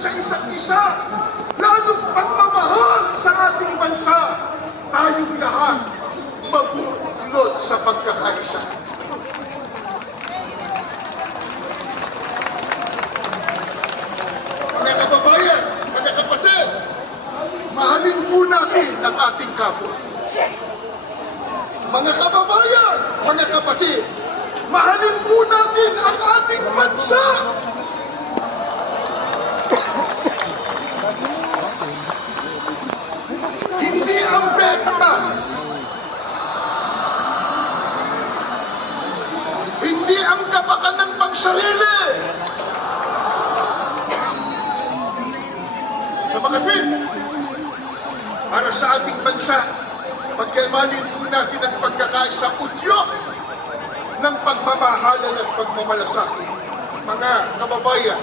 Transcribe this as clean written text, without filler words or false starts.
sa isa't isa, lalong pagmamahal sa ating bansa, tayong lahat mabulot sa pagkakaisa. Mga kababayan, mga kapatid, mahalin po natin ang ating kapwa. Mga kababayan, mga kapatid, mahalin po natin ang ating bansa. Hindi ang pera, hindi ang kapakanan pangsarili. Sa makapit, para sa ating bansa, pagyamanin po natin ang pagkakaisa, udyok ng pagmamahalan at pagmamalasakit. Mga kababayan,